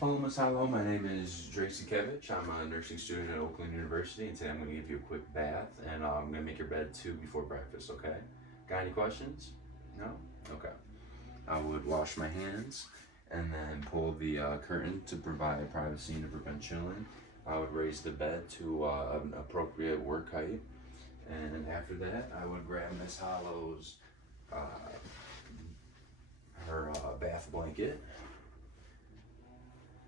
Hello, Ms. Hollow. My name is Drake Sikevich. I'm a nursing student at Oakland University, and today I'm going to give you a quick bath, and I'm going to make your bed too before breakfast, okay? Got any questions? No? Okay. I would wash my hands and then pull the curtain to provide privacy and to prevent chilling. I would raise the bed to an appropriate work height, and after that, I would grab Miss Hollow's uh, her bath blanket,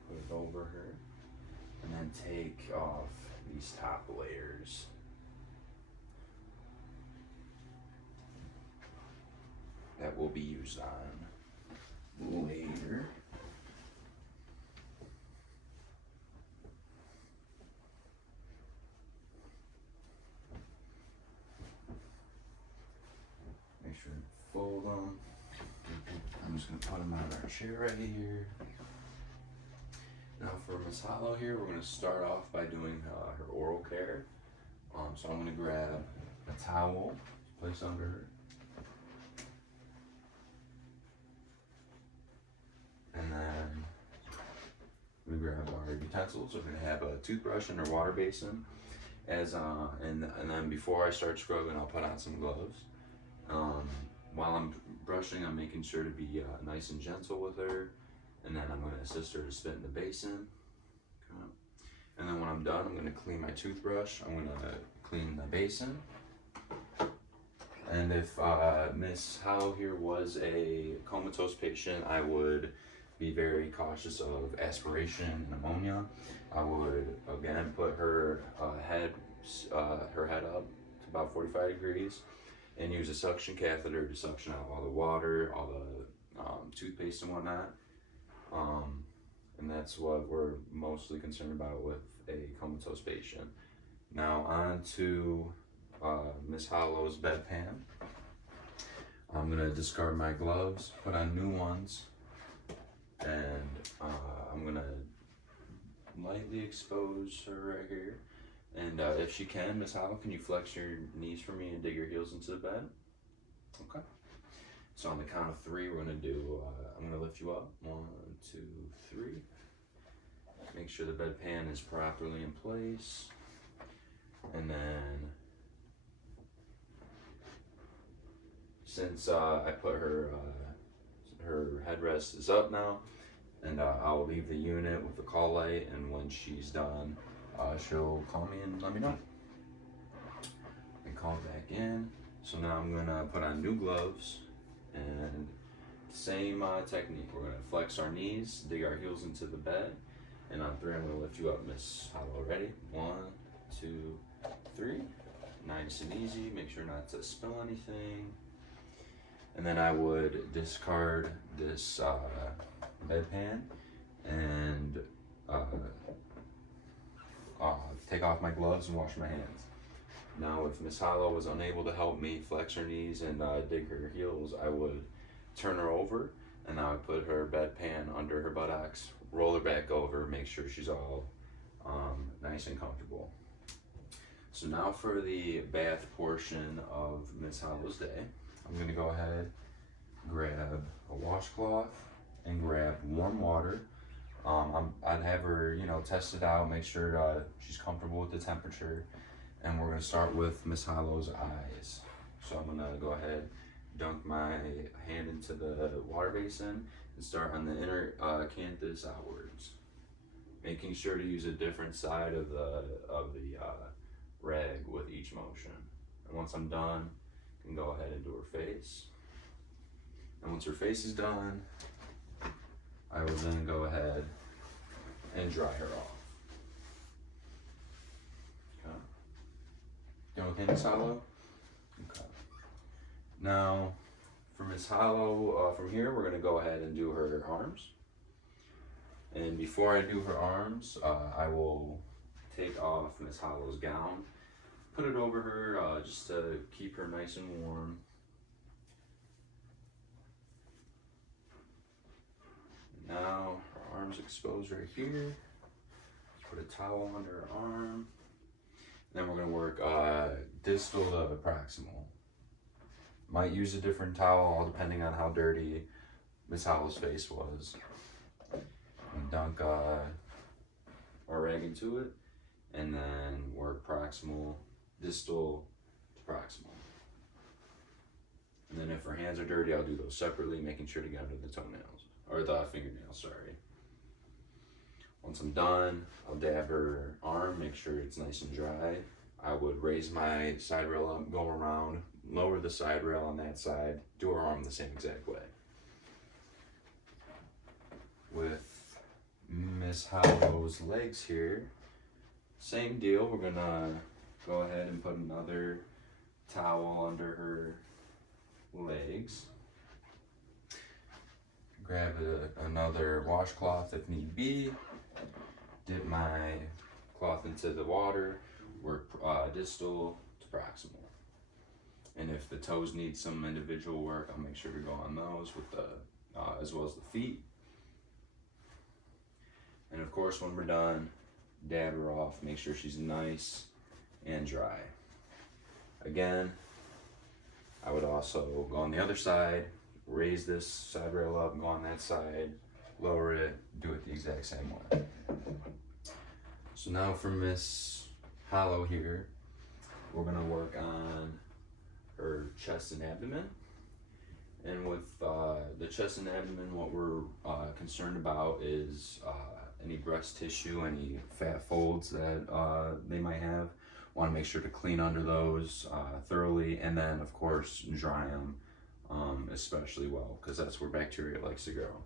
put it over her, and then take off these top layers. That will be used on later. Make sure to fold them. I'm just gonna put them on our chair right here. Now for Miss Hollow here, we're gonna start off by doing her oral care. So I'm gonna grab a towel, place under her, and then we grab our utensils. We're gonna have a toothbrush and our water basin. And then before I start scrubbing, I'll put on some gloves. While I'm brushing, I'm making sure to be nice and gentle with her, and then I'm gonna assist her to spit in the basin. Okay. And then when I'm done, I'm gonna clean my toothbrush. I'm gonna clean the basin. And if Miss Howe here was a comatose patient, I would be very cautious of aspiration and pneumonia. I would again put her head up to about 45 degrees and use a suction catheter to suction out all the water, all the toothpaste and whatnot. And that's what we're mostly concerned about with a comatose patient. Now on to Miss Hollow's bedpan. I'm gonna discard my gloves, put on new ones, and I'm gonna lightly expose her right here. And if she can, Miss Hollow, can you flex your knees for me and dig your heels into the bed? Okay. So on the count of three, we're gonna do, I'm gonna lift you up. 1, 2, 3. Make sure the bedpan is properly in place. And then, since I put her headrest is up now, and I'll leave the unit with the call light, and when she's done, she'll call me and let me know. And call back in. So now I'm gonna put on new gloves, and same technique. We're gonna flex our knees, dig our heels into the bed, and on 3, I'm gonna lift you up, Miss Hollow. Ready? 1, 2, 3. Nice and easy. Make sure not to spill anything. And then I would discard this bedpan and take off my gloves and wash my hands. Now, if Miss Hollow was unable to help me flex her knees and dig her heels, I would turn her over, and I would put her bedpan under her buttocks, roll her back over, make sure she's all nice and comfortable. So now for the bath portion of Miss Hollow's day, I'm gonna go ahead, grab a washcloth, and grab warm water. I'd have her, test it out, make sure she's comfortable with the temperature, and we're gonna start with Miss Hollow's eyes. So I'm gonna go ahead, dunk my hand into the water basin, and start on the inner canthus outwards, making sure to use a different side of the rag with each motion. And once I'm done, I can go ahead and do her face. And once her face is done, I will then go ahead and dry her off. Okay. Doing okay, Miss Hollow? Okay. Now, for Miss Hollow, from here, we're gonna go ahead and do her arms. And before I do her arms, I will take off Miss Hollow's gown, put it over her just to keep her nice and warm. Now her arms exposed right here. Put a towel under her arm. Then we're gonna work distal to proximal. Might use a different towel depending on how dirty Miss Hollow's face was. And dunk our rag into it, and then work proximal, distal to proximal. And then if her hands are dirty, I'll do those separately, making sure to get under the toenails, or the fingernails, sorry. Once I'm done, I'll dab her arm, make sure it's nice and dry. I would raise my side rail up, go around, lower the side rail on that side, do her arm the same exact way. With Miss Hollow's legs here, same deal. We're gonna go ahead and put another towel under her legs. Grab another washcloth if need be. Dip my cloth into the water. Work distal to proximal. And if the toes need some individual work, I'll make sure to go on those with the as well as the feet. And of course, when we're done, dab her off. Make sure she's nice and dry. Again, I would also go on the other side, raise this side rail up, go on that side, lower it, do it the exact same way. So now for Miss Hollow here, we're gonna work on her chest and abdomen. And with the chest and abdomen, what we're concerned about is any breast tissue, any fat folds that they might have. Want to make sure to clean under those thoroughly, and then of course dry them especially well, because that's where bacteria likes to grow.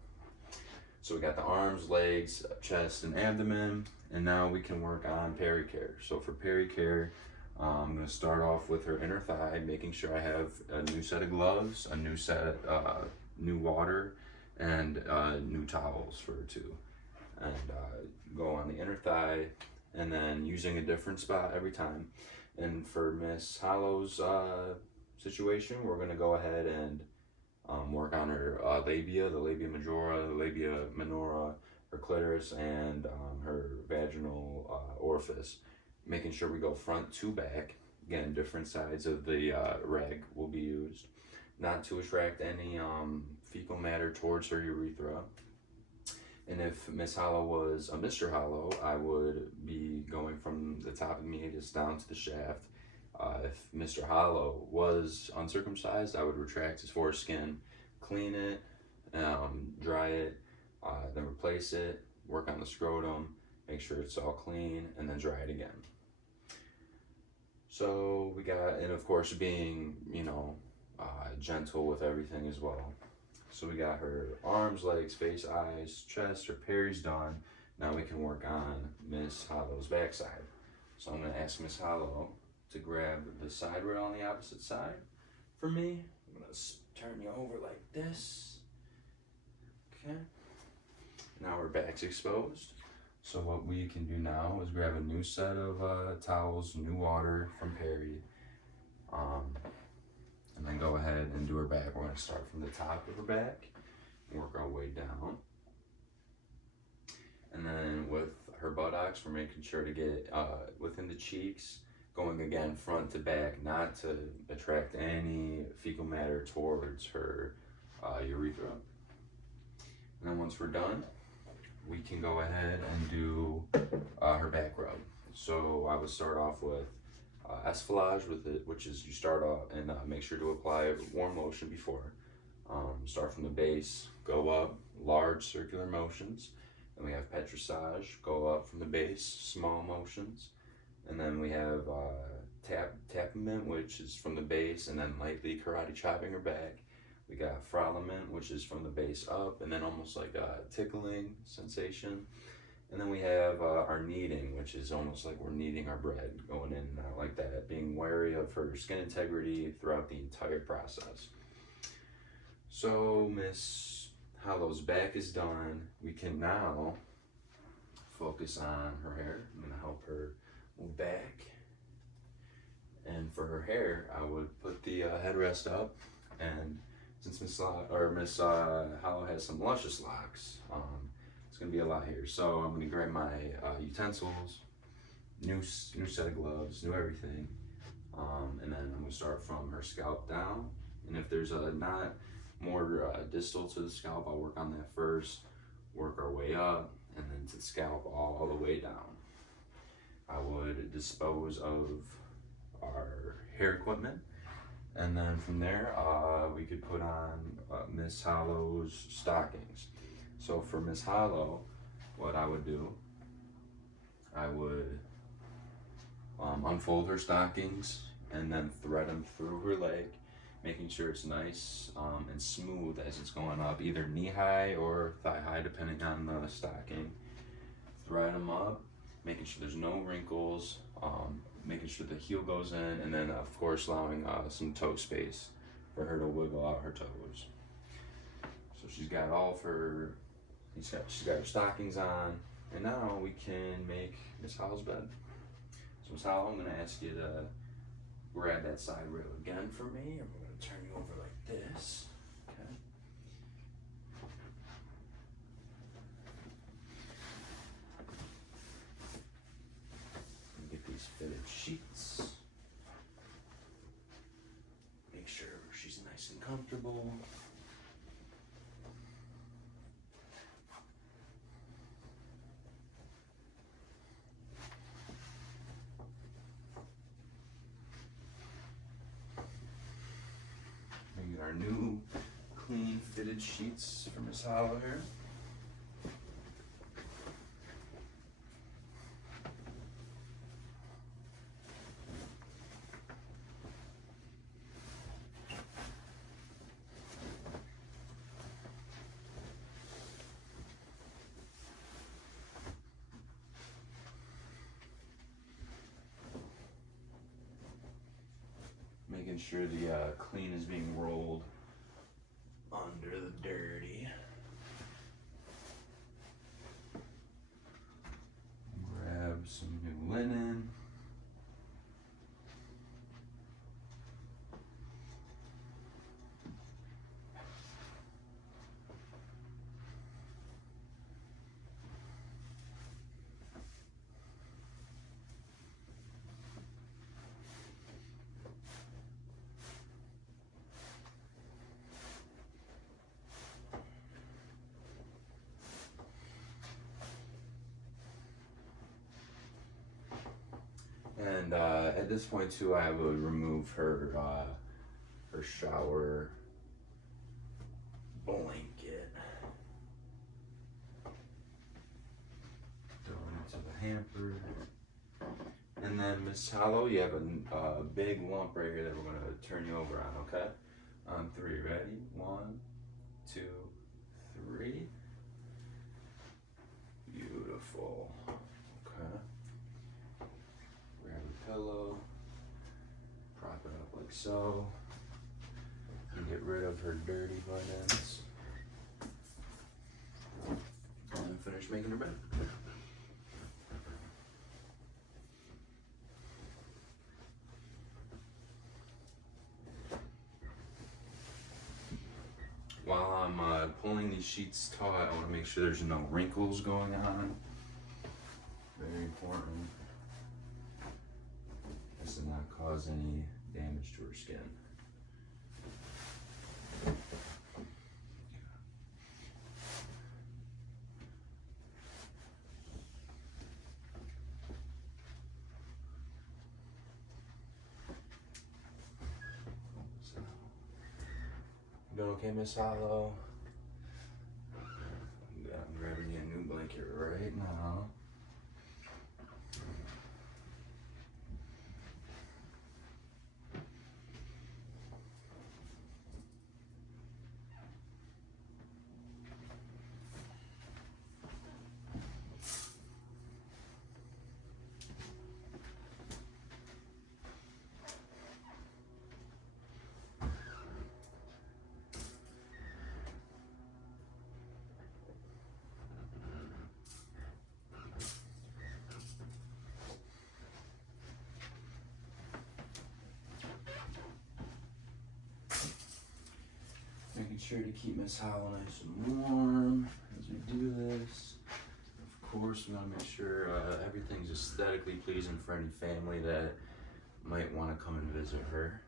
So we got the arms, legs, chest, and abdomen, and now we can work on pericare. So for pericare, I'm going to start off with her inner thigh, making sure I have a new set of gloves, a new set, new water, and new towels for her too. And go on the inner thigh, and then using a different spot every time. And for Miss Hollow's situation, we're going to go ahead and work on her labia, the labia majora, the labia minora, her clitoris, and her vaginal orifice, making sure we go front to back. Again, different sides of the rag will be used, not to attract any fecal matter towards her urethra. And if Miss Hollow was a Mr. Hollow, I would be going from the top of the meatus down to the shaft. If Mr. Hollow was uncircumcised, I would retract his foreskin, clean it, dry it, then replace it, work on the scrotum, make sure it's all clean, and then dry it again. So we got, and of course being, gentle with everything as well. So we got her arms, legs, face, eyes, chest, her peri's done. Now we can work on Miss Hollow's backside. So I'm gonna ask Miss Hollow to grab the side rail on the opposite side for me. I'm gonna turn you over like this. Okay. Now her back's exposed. So what we can do now is grab a new set of towels, new water from Perry, and then go ahead and do her back. We're gonna start from the top of her back and work our way down. And then with her buttocks, we're making sure to get within the cheeks, going again front to back, not to attract any fecal matter towards her urethra. And then once we're done, we can go ahead and do her back rub. So I would start off with Esfilage with it, which is you start off and make sure to apply warm lotion before. Start from the base, go up, large circular motions. Then we have Petrissage, go up from the base, small motions. And then we have Tapement, which is from the base, and then lightly karate chopping her back. We got Froliment, which is from the base up, and then almost like a tickling sensation. And then we have our kneading, which is almost like we're kneading our bread, going in and out like that, being wary of her skin integrity throughout the entire process. So Miss Hollow's back is done. We can now focus on her hair. I'm gonna help her move back. And for her hair, I would put the headrest up, and since Miss Hollow has some luscious locks, it's gonna be a lot here. So I'm gonna grab my utensils, new set of gloves, new everything, and then I'm gonna start from her scalp down. And if there's a knot more distal to the scalp, I'll work on that first, work our way up, and into the scalp all the way down. I would dispose of our hair equipment, and then from there we could put on Miss Hollow's stockings. So for Miss Hollow, what I would do, I would unfold her stockings and then thread them through her leg, making sure it's nice and smooth as it's going up, either knee high or thigh high, depending on the stocking. Thread them up, making sure there's no wrinkles, making sure the heel goes in, and then of course allowing some toe space for her to wiggle out her toes. So she's got all of her, she's got her stockings on, and now we can make Miss Hollow's bed. So Miss Hollow, I'm gonna ask you to grab that side rail again for me, and we're gonna turn you over like this. Okay. Get these fitted sheets. Make sure she's nice and comfortable. We get our new clean fitted sheets for Miss Hollow here. Making sure the clean is being rolled under the dirty. Grab some new linen. And at this point too, I would remove her her shower blanket. Throw it into the hamper. And then Miss Hollow, you have a big lump right here that we're gonna turn you over on, okay? On 3, ready? 1, 2, 3. Beautiful. Okay. Grab a pillow, prop it up like so, and get rid of her dirty buttons, and then finish making her bed. While I'm pulling these sheets taut, I want to make sure there's no wrinkles going on. Very important. This does not cause any damage to her skin. You doing okay, Miss Hollow? Yeah, I'm grabbing you a new blanket right now. Making sure to keep Miss Hollow nice and warm as we do this. Of course, we want to make sure everything's aesthetically pleasing for any family that might want to come and visit her.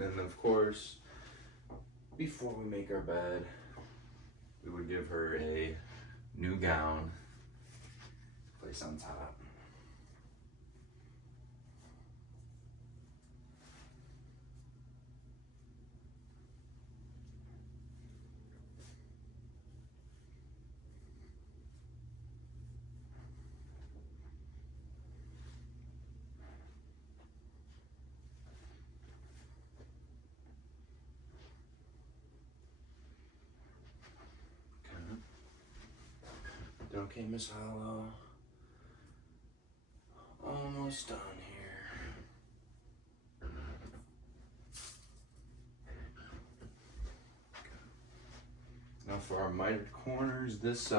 and of course, before we make our bed, we would give her a new gown, place on top. Okay, Miss Hollow. Almost done here. Now for our mitered corners, this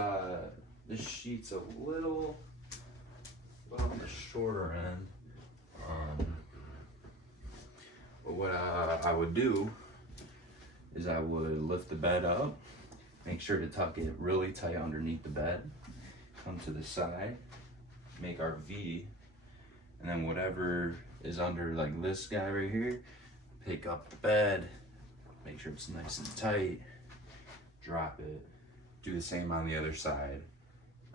sheet's a little on the shorter end. But what I would do is I would lift the bed up, make sure to tuck it really tight underneath the bed, come to the side, make our V, and then whatever is under like this guy right here, pick up the bed, make sure it's nice and tight, drop it, do the same on the other side,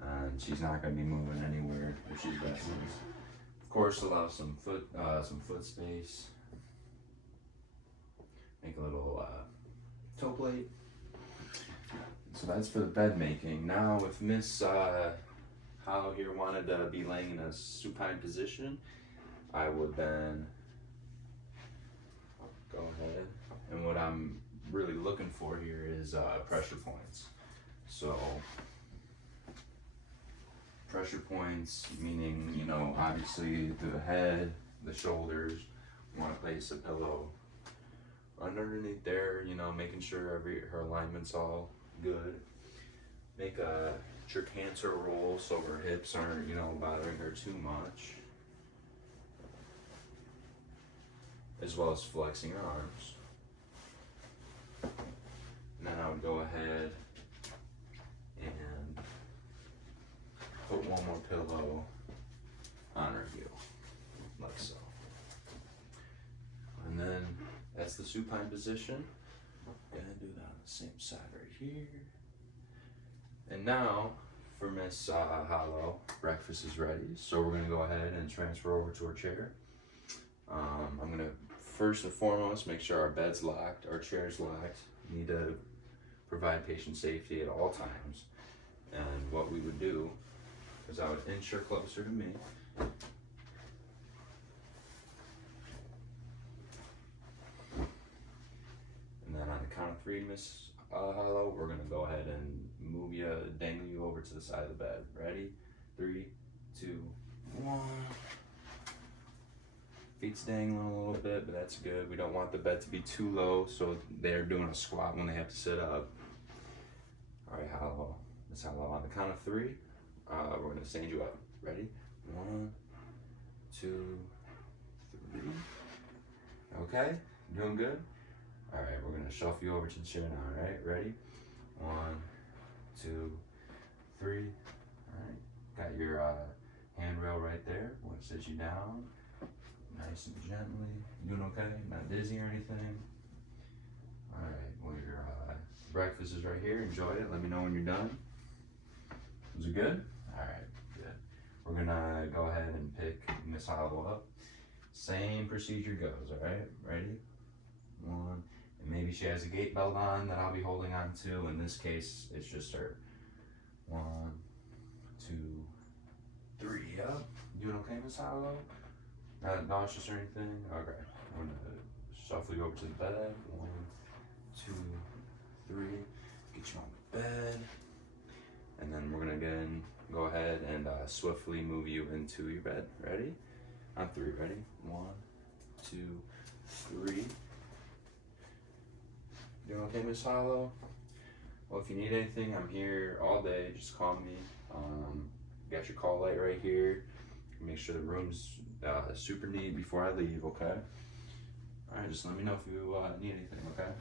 and she's not going to be moving anywhere if she's restless. Of course, allow some foot space. Make a little toe plate. So that's for the bed making. Now, if Miss Hollow here wanted to be laying in a supine position, I would then go ahead. And what I'm really looking for here is pressure points. So pressure points, meaning, you know, obviously the head, the shoulders. You want to place a pillow underneath there, you know, making sure her alignment's all good. Make a trochanter roll so her hips aren't, you know, bothering her too much. As well as flexing her arms. And then I would go ahead and put one more pillow on her heel, like so. And then that's the supine position. Gonna do that on the same side right here. And now for Miss Hollow, breakfast is ready. So we're gonna go ahead and transfer over to her chair. I'm gonna first and foremost make sure our bed's locked, our chair's locked. We need to provide patient safety at all times. And what we would do is I would inch her closer to me. And then on the count of three, Miss Hollow, we're gonna go ahead and move you, dangle you over to the side of the bed. Ready? 3, 2, 1. Feet's dangling a little bit, but that's good. We don't want the bed to be too low, so they're doing a squat when they have to sit up. All right, Hollow. Miss Hollow, on the count of 3, we're gonna stand you up. Ready? 1, 2, 3. Okay, doing good? All right, we're gonna shuffle you over to the chair now, all right? Ready? 1, 2, 3. All right, got your handrail right there. We're gonna sit you down, nice and gently. You doing okay? Not dizzy or anything? All right, well, your breakfast is right here. Enjoy it. Let me know when you're done. Was it good? All right, good. We're gonna go ahead and pick Miss Hollow up. Same procedure goes, all right? Ready? 1, and maybe she has a gait belt on that I'll be holding on to. In this case, it's just her. 1, 2, 3. Up. Doing okay, Miss Hollow? Not nauseous or anything? Okay. I'm gonna shuffle you over to the bed. 1, 2, 3. Get you on the bed. And then we're gonna again go ahead and swiftly move you into your bed. Ready? On 3. Ready? 1, 2, 3. Doing okay, Miss Hollow? Well, if you need anything, I'm here all day. Just call me. Got your call light right here. Make sure the room's super neat before I leave, okay? All right, just let me know if you need anything, okay?